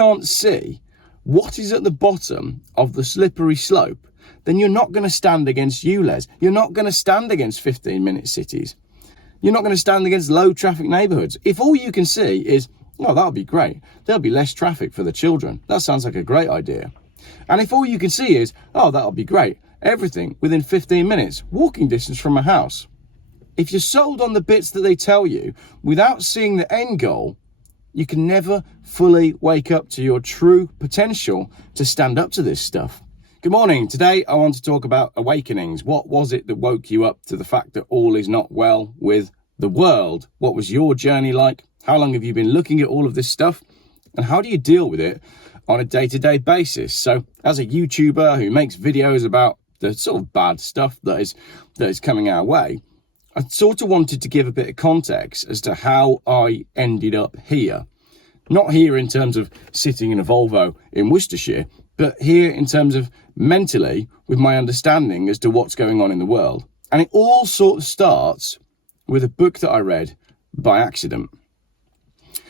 can't see what is at the bottom of the slippery slope, then you're not going to stand against ULEZ. You're not going to stand against 15-minute cities. You're not going to stand against low traffic neighbourhoods. If all you can see is, oh, that'll be great, there'll be less traffic for the children. That sounds like a great idea. And if all you can see is, oh, that'll be great, everything within 15 minutes, walking distance from a house. If you're sold on the bits that they tell you without seeing the end goal, you can never fully wake up to your true potential to stand up to this stuff. Good morning. Today I want to talk about awakenings. What was it that woke you up to the fact that all is not well with the world? What was your journey like? How long have you been looking at all of this stuff? And how do you deal with it on a day-to-day basis? So as a YouTuber who makes videos about the sort of bad stuff that is coming our way, I sort of wanted to give a bit of context as to how I ended up here. Not here in terms of sitting in a Volvo in Worcestershire, but here in terms of mentally with my understanding as to what's going on in the world. And it all sort of starts with a book that I read by accident.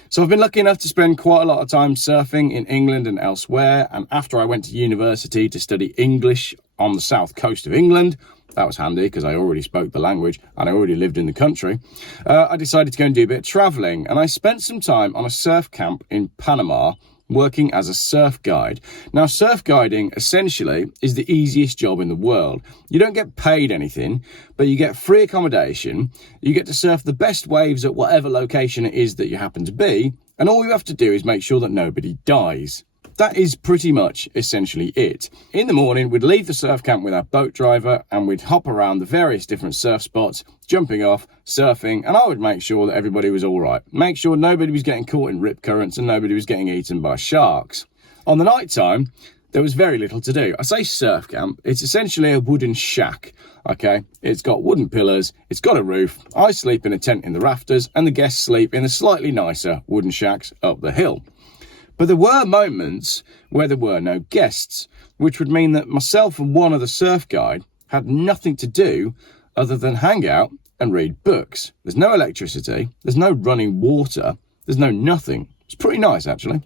So I've been lucky enough to spend quite a lot of time surfing in England and elsewhere. And after I went to university to study English on the south coast of England, that was handy because I already spoke the language and I already lived in the country. I decided to go and do a bit of traveling, and I spent some time on a surf camp in Panama working as a surf guide. Now, surf guiding essentially is the easiest job in the world. You don't get paid anything, but you get free accommodation. You get to surf the best waves at whatever location it is that you happen to be. And all you have to do is make sure that nobody dies. That is pretty much essentially it. In the morning, we'd leave the surf camp with our boat driver and we'd hop around the various different surf spots, jumping off, surfing, and I would make sure that everybody was all right. Make sure nobody was getting caught in rip currents and nobody was getting eaten by sharks. On the night time, there was very little to do. I say surf camp, it's essentially a wooden shack, okay? It's got wooden pillars, it's got a roof. I sleep in a tent in the rafters and the guests sleep in the slightly nicer wooden shacks up the hill. But there were moments where there were no guests, which would mean that myself and one other surf guide had nothing to do other than hang out and read books. There's no electricity, there's no running water, there's no nothing. It's pretty nice, actually.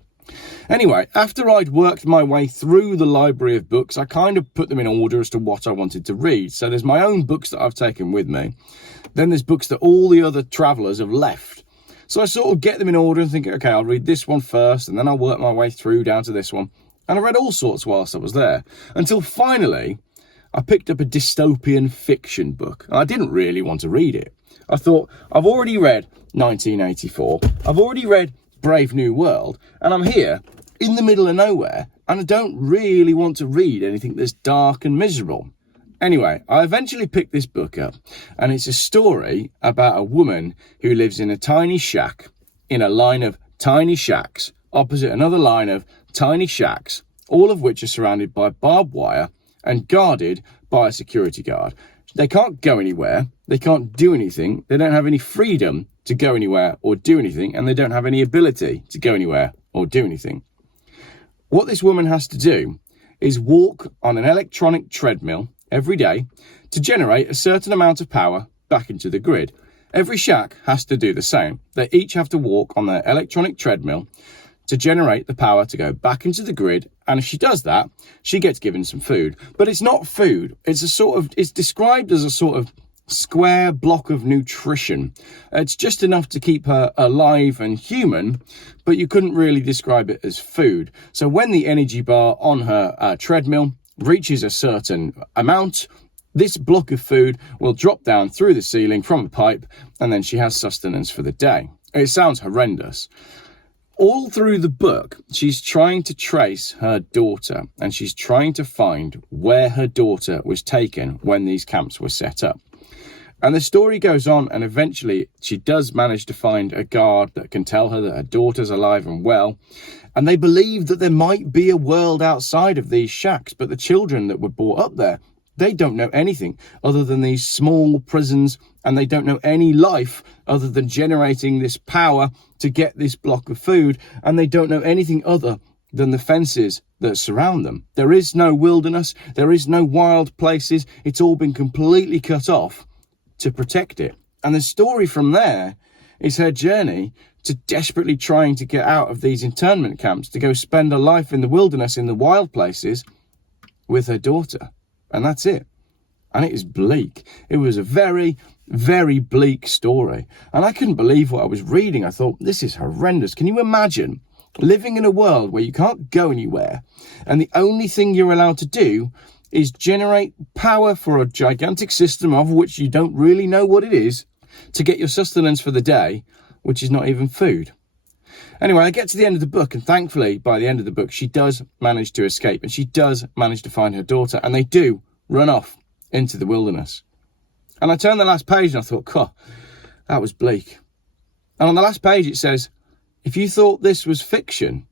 Anyway, after I'd worked my way through the library of books, I kind of put them in order as to what I wanted to read. So there's my own books that I've taken with me. Then there's books that all the other travellers have left. So I sort of get them in order and think, okay, I'll read this one first and then I'll work my way through down to this one. And I read all sorts whilst I was there until finally I picked up a dystopian fiction book. I didn't really want to read it. I thought, I've already read 1984. I've already read Brave New World, and I'm here in the middle of nowhere and I don't really want to read anything that's dark and miserable. Anyway, I eventually picked this book up, and it's a story about a woman who lives in a tiny shack in a line of tiny shacks opposite another line of tiny shacks, all of which are surrounded by barbed wire and guarded by a security guard. They can't go anywhere, they can't do anything, they don't have any freedom to go anywhere or do anything, and they don't have any ability to go anywhere or do anything. What this woman has to do is walk on an electronic treadmill every day to generate a certain amount of power back into the grid. Every shack has to do the same. They each have to walk on their electronic treadmill to generate the power to go back into the grid. And if she does that, she gets given some food. But it's not food. It's described as a sort of square block of nutrition. It's just enough to keep her alive and human, but you couldn't really describe it as food. So when the energy bar on her treadmill reaches a certain amount, this block of food will drop down through the ceiling from a pipe, and then she has sustenance for the day. It sounds horrendous. All through the book, she's trying to trace her daughter, and she's trying to find where her daughter was taken when these camps were set up. And the story goes on, and eventually she does manage to find a guard that can tell her that her daughter's alive and well. And they believe that there might be a world outside of these shacks, but the children that were brought up there, they don't know anything other than these small prisons, and they don't know any life other than generating this power to get this block of food, and they don't know anything other than the fences that surround them. There is no wilderness, there is no wild places, it's all been completely cut off to protect it. And the story from there is her journey to desperately trying to get out of these internment camps to go spend a life in the wilderness, in the wild places with her daughter. And that's it. And it is bleak. It was a very, very bleak story. And I couldn't believe what I was reading. I thought, this is horrendous. Can you imagine living in a world where you can't go anywhere and the only thing you're allowed to do is generate power for a gigantic system of which you don't really know what it is to get your sustenance for the day, which is not even food. Anyway, I get to the end of the book, and thankfully, by the end of the book, she does manage to escape, and she does manage to find her daughter, and they do run off into the wilderness. And I turned the last page, and I thought, God, that was bleak. And on the last page, it says, if you thought this was fiction,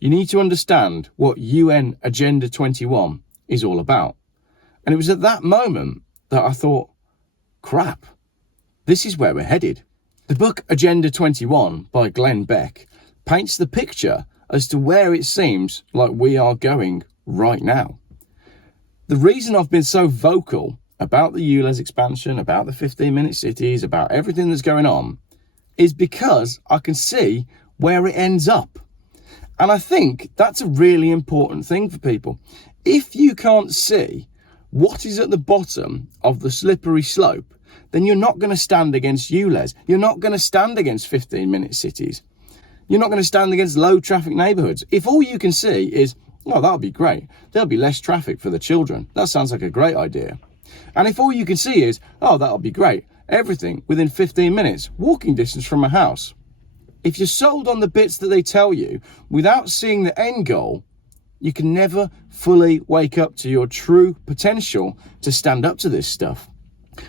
you need to understand what UN Agenda 21 is all about. And it was at that moment that I thought, crap, this is where we're headed. The book Agenda 21 by Glenn Beck paints the picture as to where it seems like we are going right now. The reason I've been so vocal about the ULEZ expansion, about the 15-minute cities, about everything that's going on, is because I can see where it ends up. And I think that's a really important thing for people. If you can't see what is at the bottom of the slippery slope, then you're not going to stand against ULEZ. You're not going to stand against 15-minute cities. You're not going to stand against low traffic neighbourhoods. If all you can see is, oh, that'll be great, there'll be less traffic for the children. That sounds like a great idea. And if all you can see is, oh, that'll be great, everything within 15 minutes, walking distance from a house. If you're sold on the bits that they tell you without seeing the end goal, you can never fully wake up to your true potential to stand up to this stuff.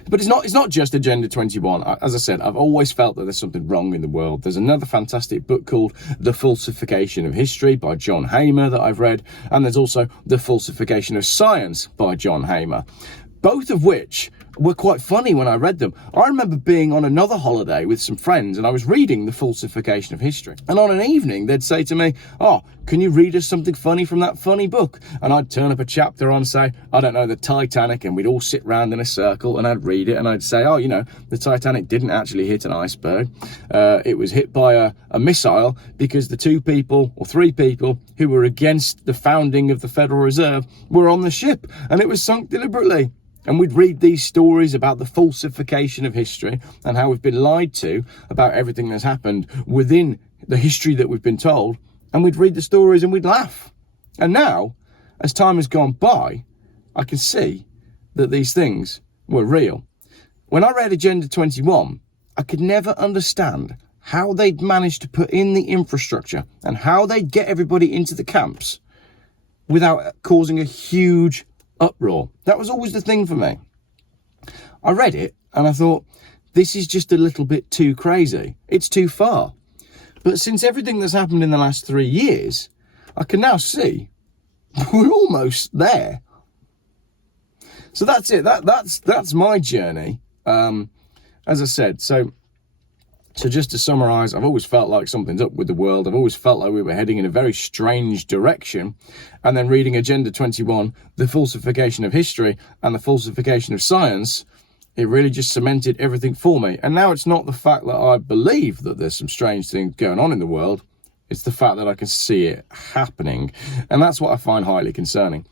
But it's not just Agenda 21. As I said, I've always felt that there's something wrong in the world. There's another fantastic book called The Falsification of History by John Hamer that I've read. And there's also The Falsification of Science by John Hamer. Both of which were quite funny when I read them. I remember being on another holiday with some friends and I was reading The Falsification of History. And on an evening, they'd say to me, oh, can you read us something funny from that funny book? And I'd turn up a chapter on, say, I don't know, the Titanic, and we'd all sit round in a circle and I'd read it and I'd say, oh, you know, the Titanic didn't actually hit an iceberg. It was hit by a missile because the 2 people or 3 people who were against the founding of the Federal Reserve were on the ship and it was sunk deliberately. And we'd read these stories about the falsification of history and how we've been lied to about everything that's happened within the history that we've been told. And we'd read the stories and we'd laugh. And now, as time has gone by, I can see that these things were real. When I read Agenda 21, I could never understand how they'd managed to put in the infrastructure and how they'd get everybody into the camps without causing a huge uproar. That was always the thing for me. I read it and I thought, this is just a little bit too crazy. It's too far. But since everything that's happened in the last 3 years, I can now see we're almost there. So that's it. That's my journey. As I said, so just to summarise, I've always felt like something's up with the world. I've always felt like we were heading in a very strange direction. And then reading Agenda 21, The Falsification of History and The Falsification of Science, it really just cemented everything for me. And now it's not the fact that I believe that there's some strange things going on in the world. It's the fact that I can see it happening. And that's what I find highly concerning.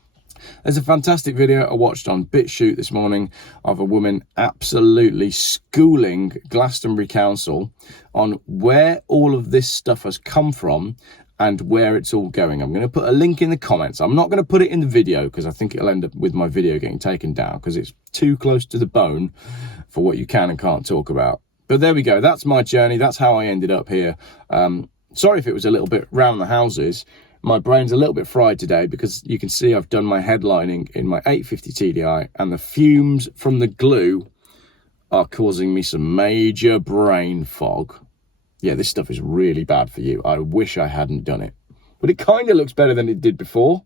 There's a fantastic video I watched on BitChute this morning of a woman absolutely schooling Glastonbury Council on where all of this stuff has come from and where it's all going. I'm going to put a link in the comments. I'm not going to put it in the video because I think it'll end up with my video getting taken down because it's too close to the bone for what you can and can't talk about. But there we go. That's my journey. That's how I ended up here. Sorry if it was a little bit round the houses. My brain's a little bit fried today because you can see I've done my headlining in my 850 TDI and the fumes from the glue are causing me some major brain fog. Yeah, this stuff is really bad for you. I wish I hadn't done it. But it kind of looks better than it did before.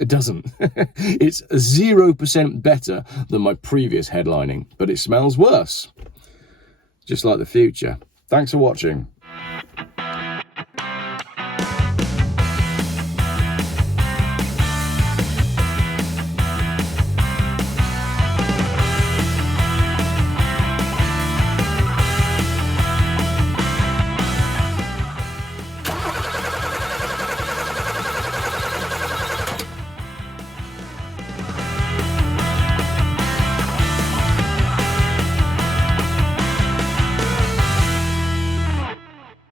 It doesn't. It's 0% better than my previous headlining, but it smells worse. Just like the future. Thanks for watching.